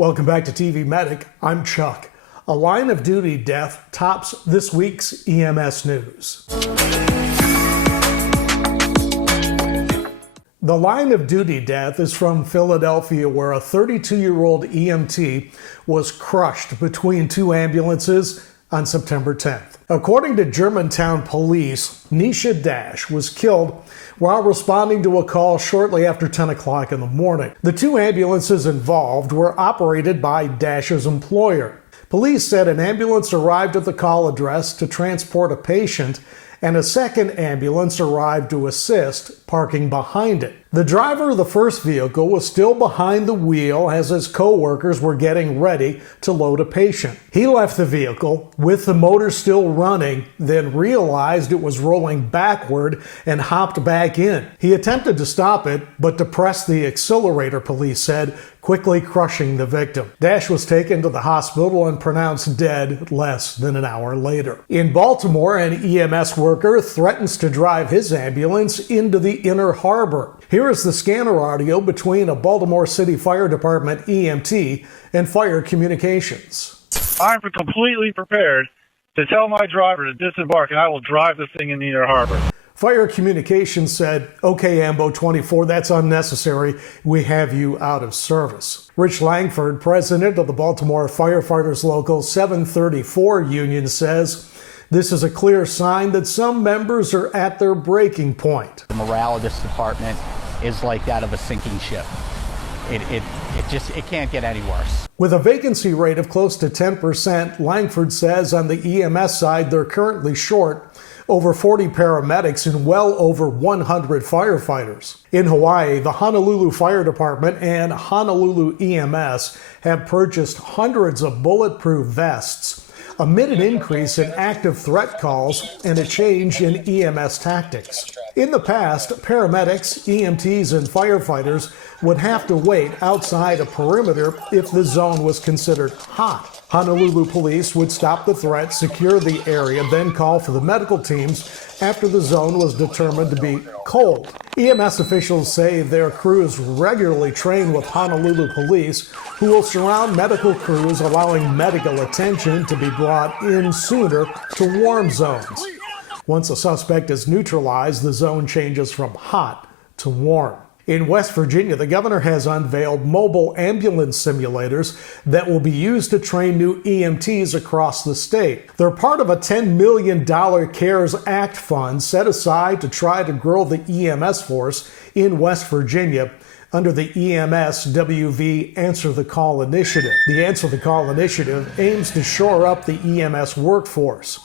Welcome back to TV Medic. I'm Chuck. A line of duty death tops this week's EMS news. The line of duty death is from Philadelphia, where a 32-year-old EMT was crushed between two ambulances on September 10th. According to Germantown police, Nisha Dash was killed while responding to a call shortly after 10 o'clock in the morning. The two ambulances involved were operated by Dash's employer. Police said an ambulance arrived at the call address to transport a patient, and a second ambulance arrived to assist, parking behind it. The driver of the first vehicle was still behind the wheel as his co-workers were getting ready to load a patient. He left the vehicle with the motor still running, then realized it was rolling backward and hopped back in. He attempted to stop it, but depressed the accelerator, police said, quickly crushing the victim. Dash was taken to the hospital and pronounced dead less than an hour later. In Baltimore, an EMS worker threatens to drive his ambulance into the inner harbor. Here is the scanner audio between a Baltimore City Fire Department EMT and Fire Communications. I'm completely prepared to tell my driver to disembark, and I will drive this thing in the inner harbor. Fire Communications said, "Okay, Ambo 24, that's unnecessary. We have you out of service." Rich Langford, president of the Baltimore Firefighters Local 734 union, says, "This is a clear sign that some members are at their breaking point." The morale of this department is like that of a sinking ship. It can't get any worse. With a vacancy rate of close to 10%, Langford says on the EMS side they're currently short over 40 paramedics and well over 100 firefighters. In Hawaii, the Honolulu Fire Department and Honolulu EMS have purchased hundreds of bulletproof vests amid an increase in active threat calls and a change in EMS tactics. In the past, paramedics, EMTs, and firefighters would have to wait outside a perimeter if the zone was considered hot. Honolulu police would stop the threat, secure the area, then call for the medical teams after the zone was determined to be cold. EMS officials say their crews regularly train with Honolulu police, who will surround medical crews, allowing medical attention to be brought in sooner to warm zones. Once a suspect is neutralized, the zone changes from hot to warm. In West Virginia, the governor has unveiled mobile ambulance simulators that will be used to train new EMTs across the state. They're part of a $10 million CARES Act fund set aside to try to grow the EMS force in West Virginia under the EMS WV Answer the Call initiative. The Answer the Call initiative aims to shore up the EMS workforce.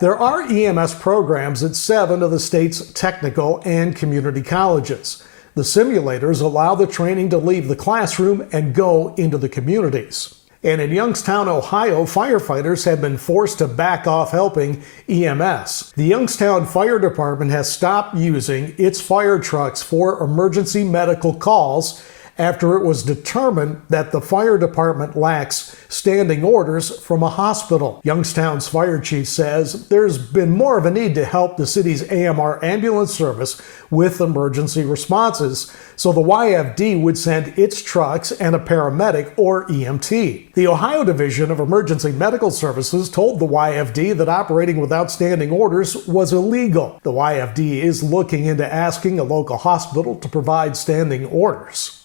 There are EMS programs at 7 of the state's technical and community colleges. The simulators allow the training to leave the classroom and go into the communities. And in Youngstown, Ohio, firefighters have been forced to back off helping EMS. The Youngstown Fire Department has stopped using its fire trucks for emergency medical calls after it was determined that the fire department lacks standing orders from a hospital. Youngstown's fire chief says there's been more of a need to help the city's AMR ambulance service with emergency responses, so the YFD would send its trucks and a paramedic or EMT. The Ohio Division of Emergency Medical Services told the YFD that operating without standing orders was illegal. The YFD is looking into asking a local hospital to provide standing orders.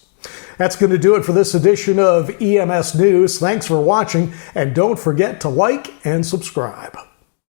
That's going to do it for this edition of EMS News. Thanks for watching, and don't forget to like and subscribe.